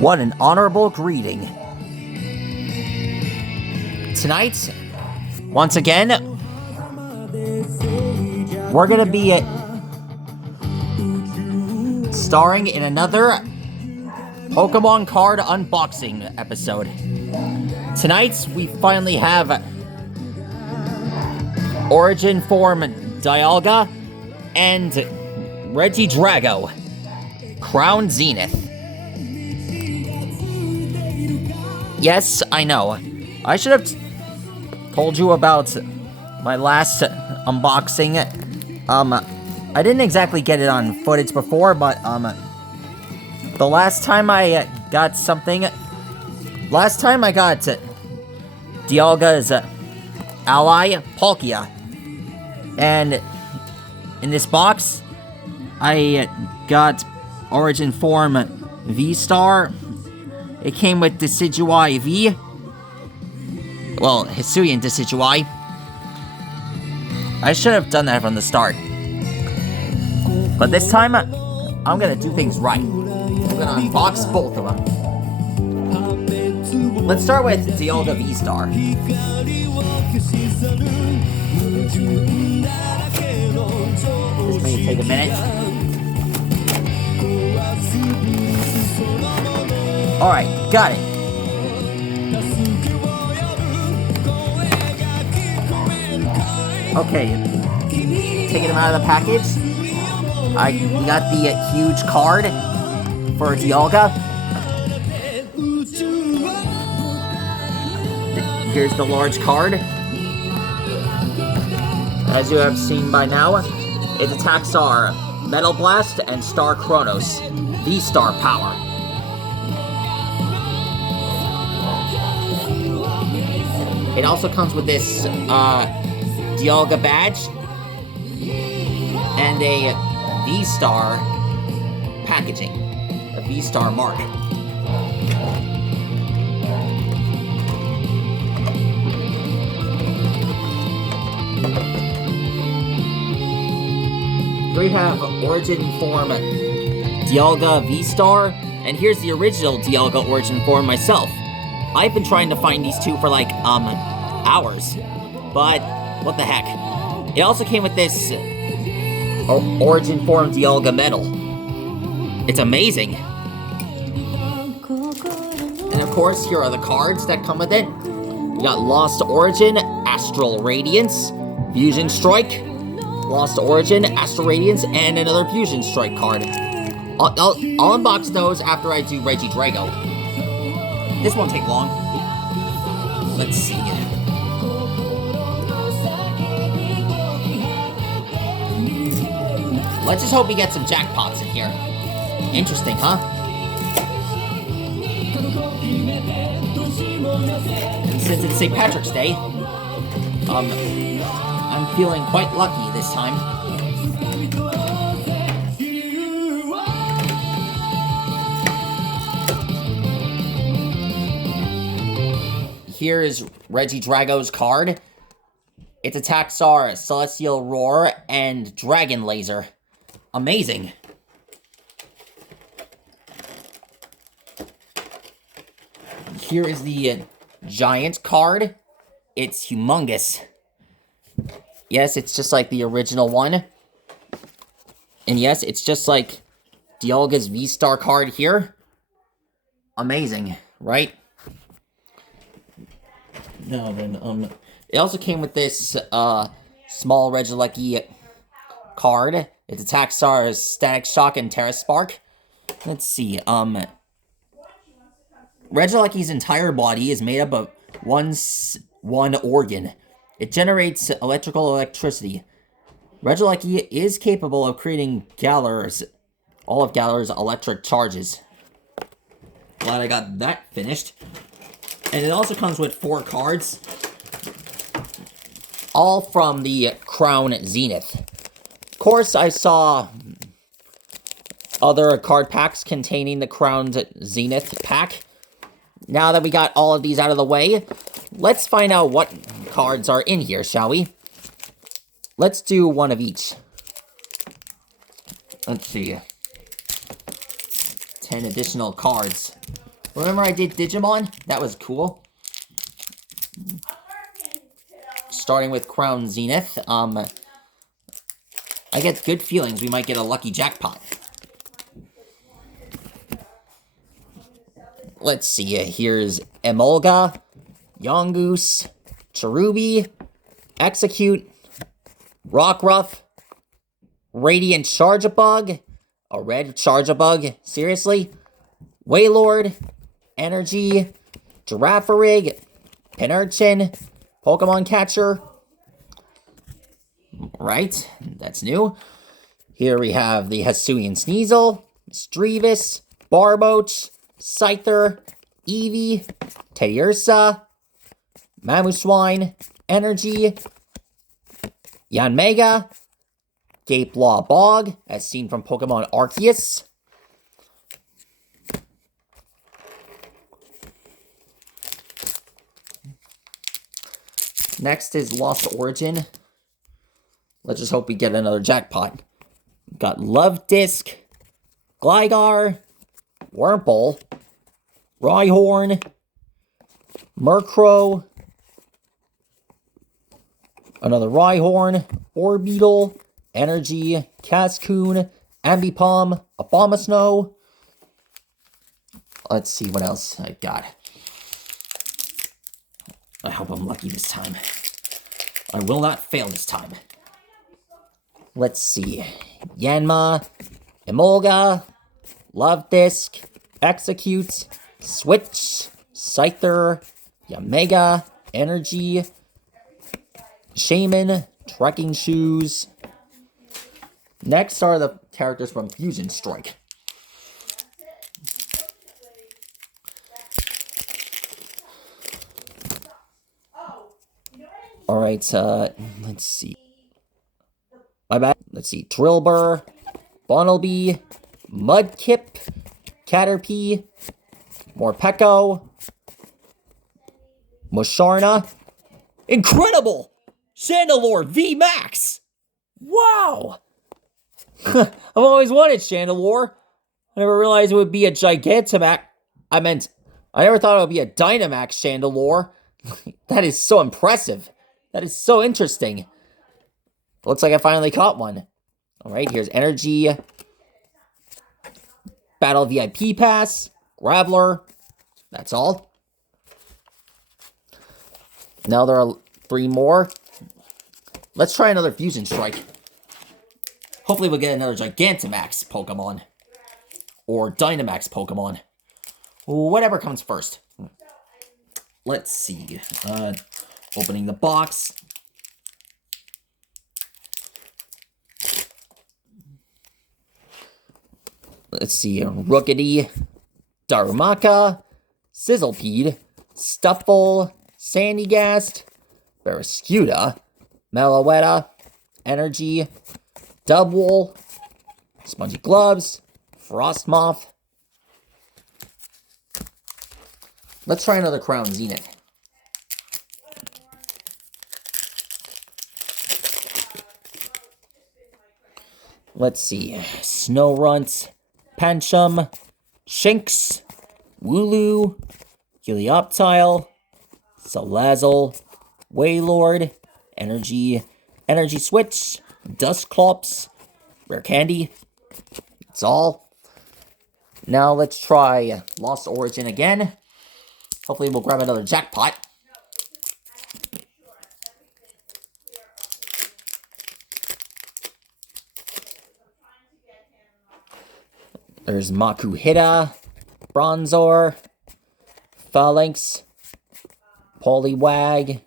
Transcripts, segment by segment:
What an honorable greeting. Tonight, once again, we're gonna be starring in another Pokemon card unboxing episode. Tonight, we finally have Origin Form Dialga and Regidrago, Crown Zenith. Yes, I know. I should have told you about my last unboxing. I didn't exactly get it on footage before, but, the last time I got something... Last time I got Dialga's ally, Palkia. And in this box, I got Origin Form V-Star. It came with Decidueye V. Well, Hisuian Decidueye. I should have done that from the start. But this time, I'm gonna do things right. I'm gonna unbox both of them. Let's start with Dialga V-Star. This may take a minute. Alright, got it. Okay, taking them out of the package. I got the huge card for Dialga. Here's the large card. As you have seen by now, its attacks are Metal Blast and Star Chronos, V-Star power. It also comes with this Dialga badge and a V-Star packaging, a V-Star mark. Here we have Origin Form Dialga V-Star, and here's the original Dialga Origin Form myself. I've been trying to find these two for like, hours, but what the heck. It also came with this Origin Form Dialga medal. It's amazing. And of course, here are the cards that come with it. We got Lost Origin, Astral Radiance, Fusion Strike, Lost Origin, Astral Radiance, and another Fusion Strike card. I'll unbox those after I do Regidrago. This won't take long. Let's see. Let's just hope we get some jackpots in here. Interesting, huh? And since it's St. Patrick's Day, I'm feeling quite lucky this time. Here is Regidrago's card. Its attacks are Celestial Roar and Dragon Laser. Amazing. Here is the Giant card. It's humongous. Yes, it's just like the original one. And yes, it's just like Dialga's V-Star card here. Amazing, right? Now then, it also came with this, small Regilucky card. Its attacks are Static Shock and Terra Spark. Let's see, Regilucky's entire body is made up of one organ. It generates electricity. Regilucky is capable of creating all of Galar's electric charges. Glad I got that finished. And it also comes with 4 cards, all from the Crown Zenith. Of course, I saw other card packs containing the Crown Zenith pack. Now that we got all of these out of the way, let's find out what cards are in here, shall we? Let's do one of each. Let's see. 10 additional cards. Remember I did Digimon? That was cool. Starting with Crown Zenith. I get good feelings we might get a lucky jackpot. Let's see. Here's Emolga, Yongoose, Cherubi, Execute, Rockruff, Radiant Charjabug, a red Charjabug, seriously? Wailord, Energy, Girafarig, Pinurchin, Pokemon Catcher. Right, that's new. Here we have the Hisuian Sneasel, Strevis, Barboach, Scyther, Eevee, Teddiursa, Mamoswine, Energy, Yanmega, Gapelaw Bog, as seen from Pokemon Arceus. Next is Lost Origin. Let's just hope we get another jackpot. We've got Love Disc, Gligar, Wurmple, Rhyhorn, Murkrow, another Rhyhorn, Orbeetle, Energy, Cascoon, Ambipom, Abomasnow. Let's see what else I got. I hope I'm lucky this time. I will not fail this time. Let's see. Yanma, Emolga, Love Disc, Execute, Switch, Scyther, Yamega, Energy, Shaman, Trekking Shoes. Next are the characters from Fusion Strike. Alright, let's see. My bad. Let's see. Drillbur, Bunnelby, Mudkip, Caterpie, Morpeko, Musharna. Incredible! Chandelure VMAX! Wow! I've always wanted Chandelure. I never realized it would be a Gigantamax. I never thought it would be a Dynamax Chandelure. That is so impressive. That is so interesting. Looks like I finally caught one. Alright, here's Energy, Battle VIP Pass, Graveler. That's all. Now there are 3 more. Let's try another Fusion Strike. Hopefully we'll get another Gigantamax Pokemon. Or Dynamax Pokemon. Whatever comes first. Let's see. Opening the box. Let's see. Rookity, Darumaka, Sizzlepede, Stuffle, Sandygast, Barraskewda, Meloetta, Energy, Dubwool, Spongy Gloves, Frostmoth. Let's try another Crown Zenith. Let's see. Snorunt, Pancham, Shinx, Wooloo, Helioptile, Salazzle, Wailord, Energy Switch, Dusclops, Rare Candy. That's all. Now let's try Lost Origin again. Hopefully we'll grab another jackpot. There's Makuhita, Bronzor, Phalanx, Poliwag,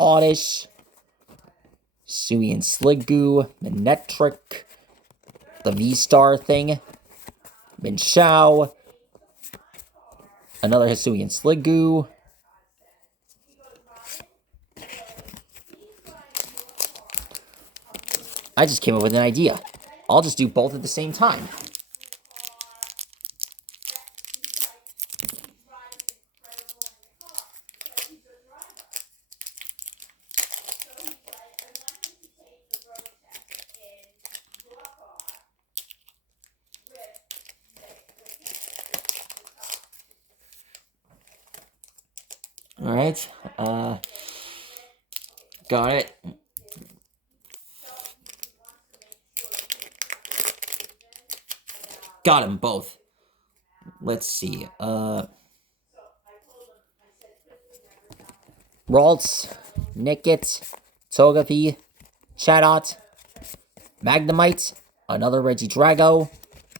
Oddish, Suian Sliggoo, Manectric, the V-Star thing, Minshao, another Hisuian Sliggoo, I just came up with an idea. I'll just do both at the same time. Alright, got it. Got them both. Let's see, Ralts, Nickit, Togepi, Chatot, Magnemite, another Regidrago,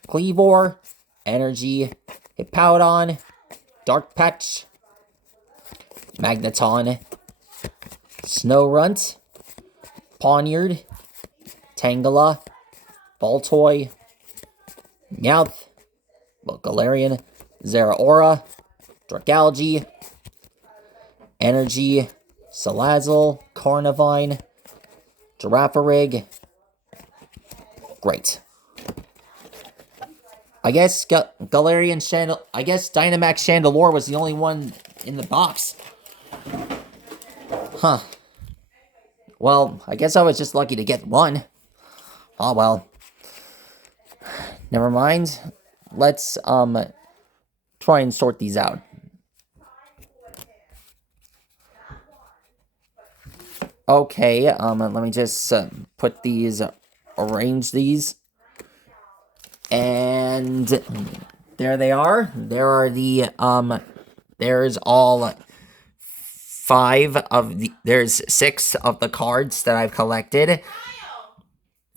Cleavor, Energy, Hippowdon, Dark Patch, Magneton, Snorunt, Pawniard, Tangela, Baltoy, Meowth, Galarian, Zeraora, Dragalge, Energy, Salazzle, Carnivine, Girafarig. Great. I guess Galarian I guess Dynamax Chandelure was the only one in the box. Huh. Well, I guess I was just lucky to get one. Oh well. Never mind. Let's try and sort these out. Okay, let me just put these, arrange these. And there they are. There are the, there's all there's 6 of the cards that I've collected.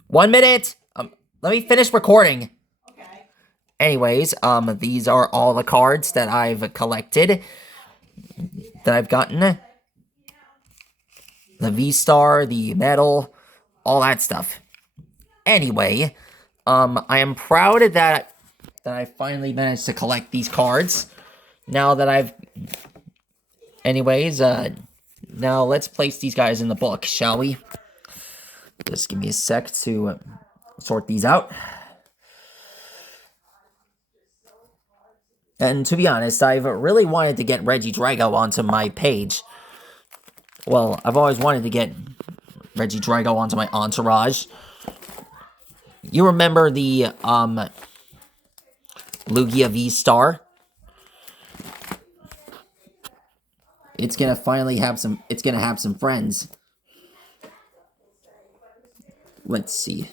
1 minute! Let me finish recording. Okay. Anyways, these are all the cards that I've collected, that I've gotten. The V-Star, the Metal, all that stuff. Anyway, I am proud that I finally managed to collect these cards. Now that I've... Anyways, now let's place these guys in the book, shall we? Just give me a sec to sort these out. And to be honest, I've really wanted to get Regidrago onto my page. Well, I've always wanted to get Regidrago onto my entourage. You remember the, Lugia V-Star? It's gonna finally have some, friends. Let's see.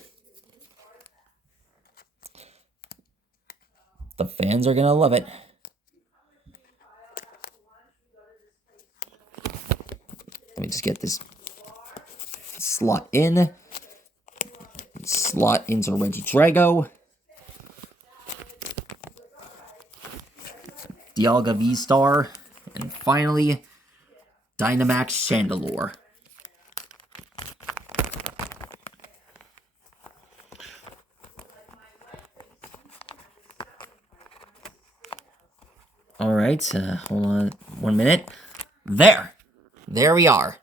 The fans are gonna love it. Let me just get this slot in. Slot into Regidrago. Dialga V-Star. And finally, Dynamax Chandelure. Alright, hold on 1 minute. There we are.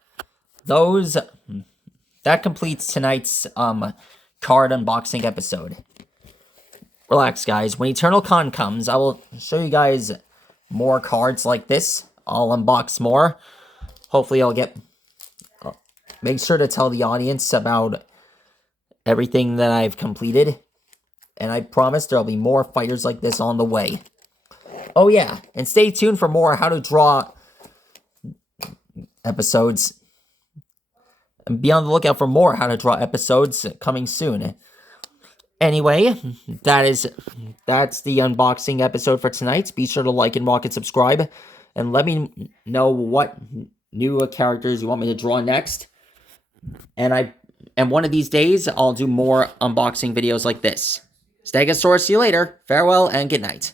That completes tonight's, card unboxing episode. Relax, guys. When Eternal Con comes, I will show you guys more cards like this. I'll unbox more. Hopefully I'll get... make sure to tell the audience about everything that I've completed. And I promise there'll be more fighters like this on the way. Oh yeah, and stay tuned for more How to Draw episodes. And be on the lookout for more How to Draw episodes coming soon. Anyway, that's the unboxing episode for tonight. Be sure to like and rock and subscribe. And let me know what new characters you want me to draw next. And one of these days, I'll do more unboxing videos like this. Stegosaurus, see you later. Farewell and good night.